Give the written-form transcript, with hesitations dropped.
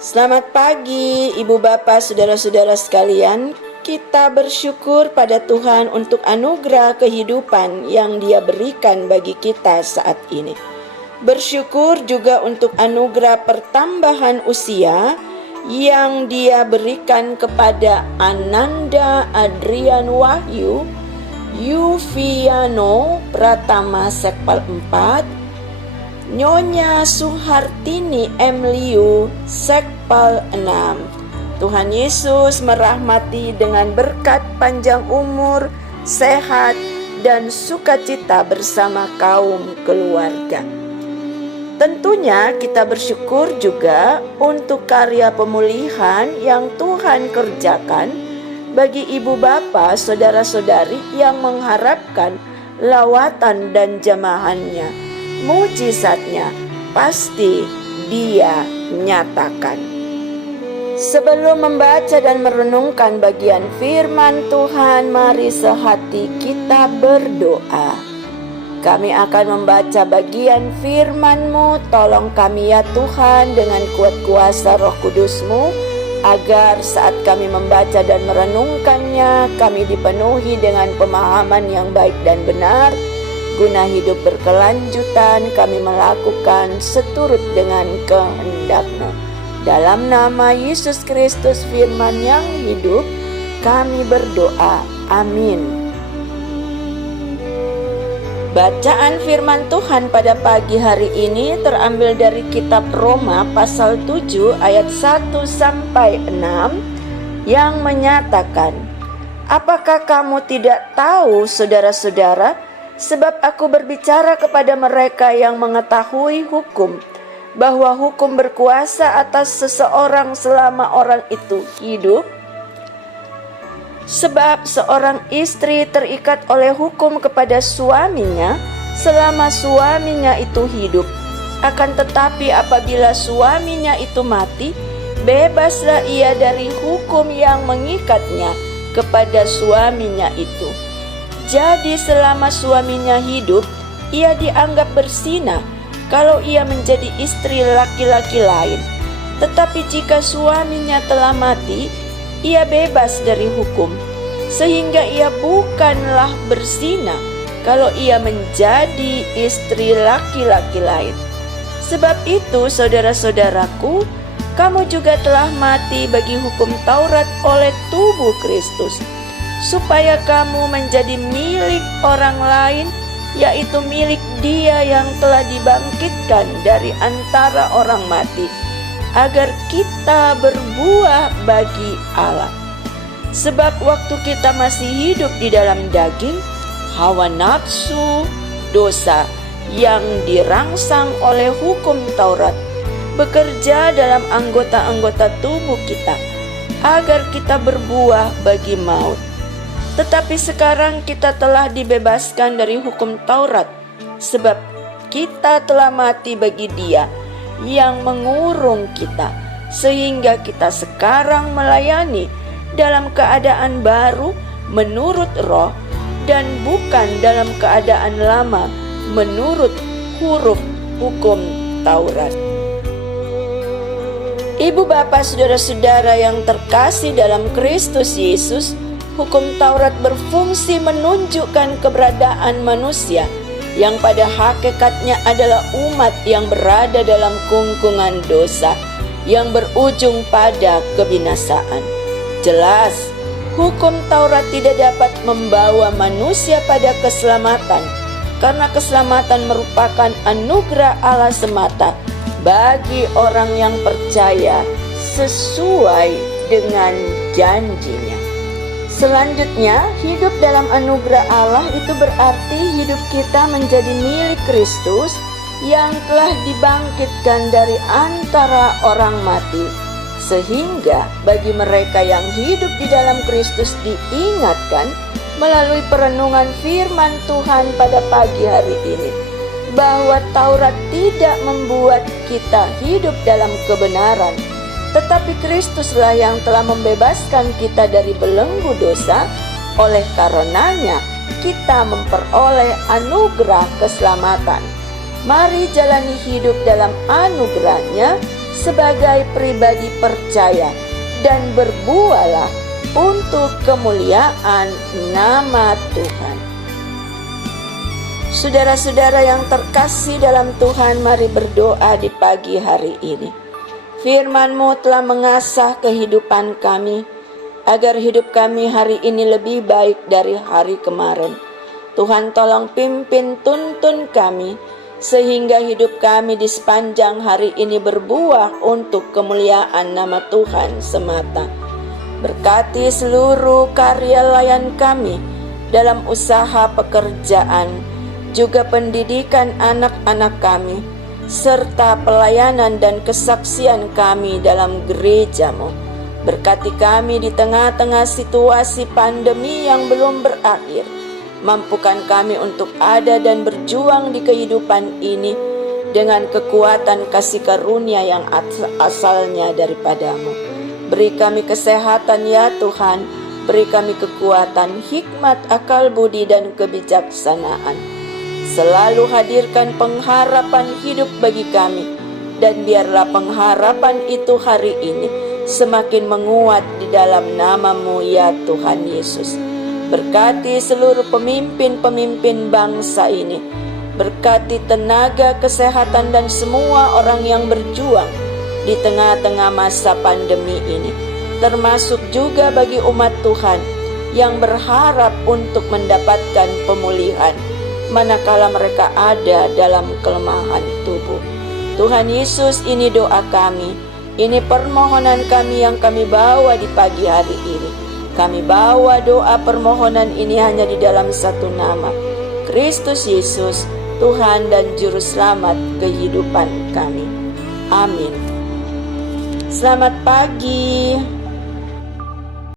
Selamat pagi, Ibu Bapak, Saudara-saudara sekalian. Kita bersyukur pada Tuhan untuk anugerah kehidupan yang Dia berikan bagi kita saat ini. Bersyukur juga untuk anugerah pertambahan usia yang Dia berikan kepada Ananda Adrian Wahyu Yuviano Pratama Sekpal 4, Nyonya Suhartini M. Liu Sekpal 6. Tuhan Yesus merahmati dengan berkat panjang umur, sehat, dan sukacita bersama kaum keluarga. Tentunya kita bersyukur juga untuk karya pemulihan yang Tuhan kerjakan bagi ibu bapa, saudara-saudari yang mengharapkan lawatan dan jamahannya. Mujizatnya pasti Dia nyatakan. Sebelum membaca dan merenungkan bagian firman Tuhan, mari sehati kita berdoa. Kami akan membaca bagian firman-Mu. Tolong kami ya Tuhan dengan kuat kuasa Roh Kudus-Mu, agar saat kami membaca dan merenungkannya, kami dipenuhi dengan pemahaman yang baik dan benar. Guna hidup berkelanjutan, kami melakukan seturut dengan kehendak-Mu. Dalam nama Yesus Kristus firman yang hidup, kami berdoa. Amin. Bacaan firman Tuhan pada pagi hari ini terambil dari kitab Roma pasal 7 ayat 1 sampai 6 yang menyatakan, "Apakah kamu tidak tahu, saudara-saudara, sebab aku berbicara kepada mereka yang mengetahui hukum, bahwa hukum berkuasa atas seseorang selama orang itu hidup? Sebab seorang istri terikat oleh hukum kepada suaminya selama suaminya itu hidup. Akan tetapi apabila suaminya itu mati, bebaslah ia dari hukum yang mengikatnya kepada suaminya itu. Jadi selama suaminya hidup, ia dianggap berzina kalau ia menjadi istri laki-laki lain. Tetapi jika suaminya telah mati, ia bebas dari hukum, sehingga ia bukanlah berzina kalau ia menjadi istri laki-laki lain. Sebab itu, saudara-saudaraku, kamu juga telah mati bagi hukum Taurat oleh tubuh Kristus, supaya kamu menjadi milik orang lain, yaitu milik Dia yang telah dibangkitkan dari antara orang mati, agar kita berbuah bagi Allah. Sebab waktu kita masih hidup di dalam daging, hawa nafsu, dosa yang dirangsang oleh hukum Taurat bekerja dalam anggota-anggota tubuh kita, agar kita berbuah bagi maut. Tetapi sekarang kita telah dibebaskan dari hukum Taurat, sebab kita telah mati bagi Dia yang mengurung kita, sehingga kita sekarang melayani dalam keadaan baru menurut roh, dan bukan dalam keadaan lama menurut huruf hukum Taurat. Ibu bapak, saudara-saudara yang terkasih dalam Kristus Yesus, hukum Taurat berfungsi menunjukkan keberadaan manusia yang pada hakikatnya adalah umat yang berada dalam kungkungan dosa yang berujung pada kebinasaan. Jelas, hukum Taurat tidak dapat membawa manusia pada keselamatan, karena keselamatan merupakan anugerah Allah semata bagi orang yang percaya sesuai dengan janjinya. Selanjutnya, hidup dalam anugerah Allah itu berarti hidup kita menjadi milik Kristus yang telah dibangkitkan dari antara orang mati, sehingga bagi mereka yang hidup di dalam Kristus diingatkan melalui perenungan firman Tuhan pada pagi hari ini, bahwa Taurat tidak membuat kita hidup dalam kebenaran, tetapi Kristuslah yang telah membebaskan kita dari belenggu dosa. Oleh karenanya kita memperoleh anugerah keselamatan. Mari jalani hidup dalam anugerahnya sebagai pribadi percaya dan berbuahlah untuk kemuliaan nama Tuhan. Saudara-saudara yang terkasih dalam Tuhan, mari berdoa di pagi hari ini. Firman-Mu telah mengasah kehidupan kami, agar hidup kami hari ini lebih baik dari hari kemarin. Tuhan, tolong pimpin tuntun kami, sehingga hidup kami di sepanjang hari ini berbuah untuk kemuliaan nama Tuhan semata. Berkati seluruh karya layan kami dalam usaha pekerjaan, juga pendidikan anak-anak kami, serta pelayanan dan kesaksian kami dalam gereja-Mu. Berkati kami di tengah-tengah situasi pandemi yang belum berakhir. Mampukan kami untuk ada dan berjuang di kehidupan ini dengan kekuatan kasih karunia yang asalnya daripada-Mu. Beri kami kesehatan ya Tuhan, beri kami kekuatan, hikmat, akal budi, dan kebijaksanaan. Selalu hadirkan pengharapan hidup bagi kami, dan biarlah pengharapan itu hari ini semakin menguat di dalam nama-Mu ya Tuhan Yesus. Berkati seluruh pemimpin-pemimpin bangsa ini, berkati tenaga, kesehatan, dan semua orang yang berjuang di tengah-tengah masa pandemi ini, termasuk juga bagi umat Tuhan yang berharap untuk mendapatkan pemulihan manakala mereka ada dalam kelemahan tubuh. Tuhan Yesus, ini doa kami, ini permohonan kami yang kami bawa di pagi hari ini. Kami bawa doa permohonan ini hanya di dalam satu nama, Kristus Yesus, Tuhan dan Juru Selamat kehidupan kami. Amin. Selamat pagi.